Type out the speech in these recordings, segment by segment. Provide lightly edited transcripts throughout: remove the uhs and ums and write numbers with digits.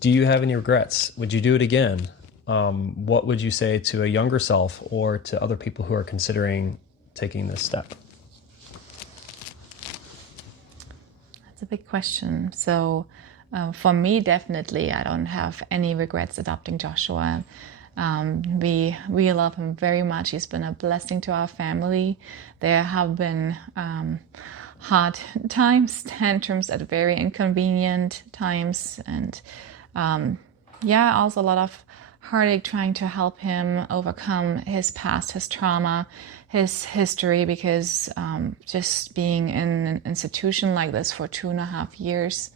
Do you have any regrets? Would you do it again? What would you say to a younger self or to other people who are considering taking this step? That's a big question. So for me, definitely, I don't have any regrets adopting Joshua. We love him very much. He's been a blessing to our family. There have been hard times, tantrums at very inconvenient times, and also a lot of heartache trying to help him overcome his past, his trauma, his history, because just being in an institution like this for 2.5 years,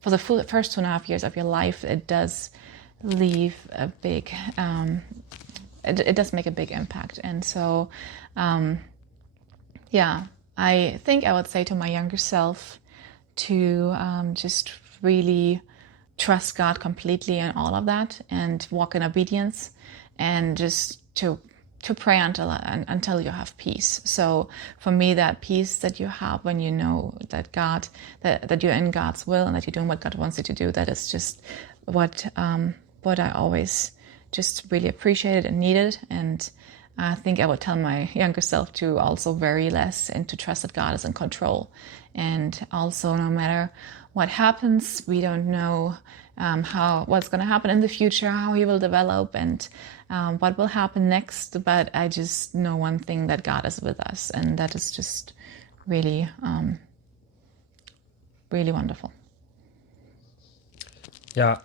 for the first 2.5 years of your life, it does leave a big, it does make a big impact. And so, I think I would say to my younger self to just really trust God completely in all of that and walk in obedience, and just to pray until you have peace. So for me, that peace that you have when you know that that you're in God's will and that you're doing what God wants you to do, that is just what I always just really appreciated and needed. And I think I would tell my younger self to also vary less and to trust that God is in control. And also, no matter what happens, we don't know what's going to happen in the future, how he will develop, and what will happen next. But I just know one thing, that God is with us, and that is just really, really wonderful. Yeah,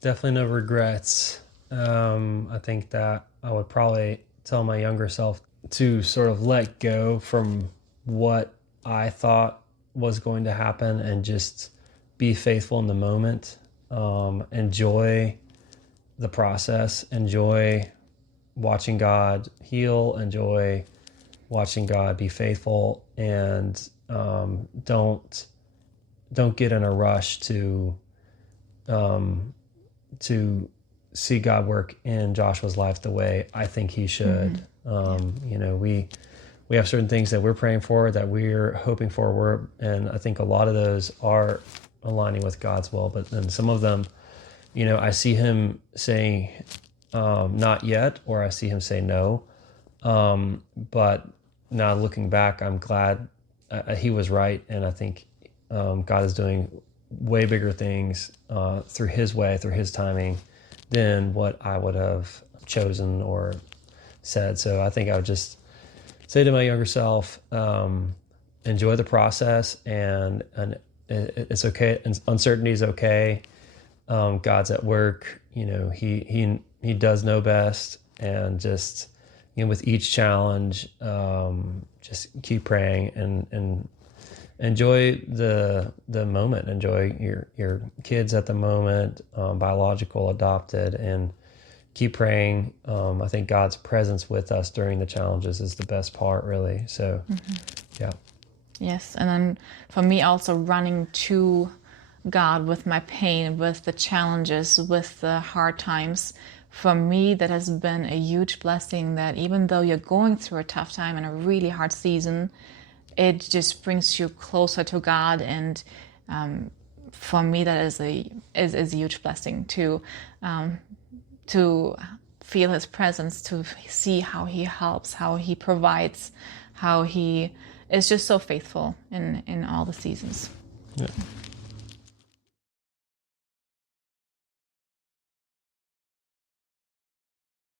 definitely no regrets. I think that I would probably tell my younger self to sort of let go from what I thought was going to happen and just be faithful in the moment. Enjoy the process, enjoy watching God heal, enjoy watching God be faithful, and don't get in a rush to see God work in Joshua's life the way I think he should. We have certain things that we're praying for, that we're hoping for, and I think a lot of those are aligning with God's will. But then some of them, I see him saying not yet, or I see him say no. But now looking back, I'm glad he was right, and I think God is doing way bigger things through his way, through his timing, than what I would have chosen or said. So I think I would just say to my younger self, enjoy the process, and it's okay. And uncertainty is okay. God's at work. He does know best, and just with each challenge, just keep praying and enjoy the moment. Enjoy your kids at the moment, biological, adopted, and keep praying. I think God's presence with us during the challenges is the best part, really. So, yeah. Yes, and then for me also, running to God with my pain, with the challenges, with the hard times. For me, that has been a huge blessing, that even though you're going through a tough time and a really hard season, it just brings you closer to God. And for me, that is a huge blessing to feel his presence, to see how he helps, how he provides, how he is just so faithful in all the seasons. Yeah.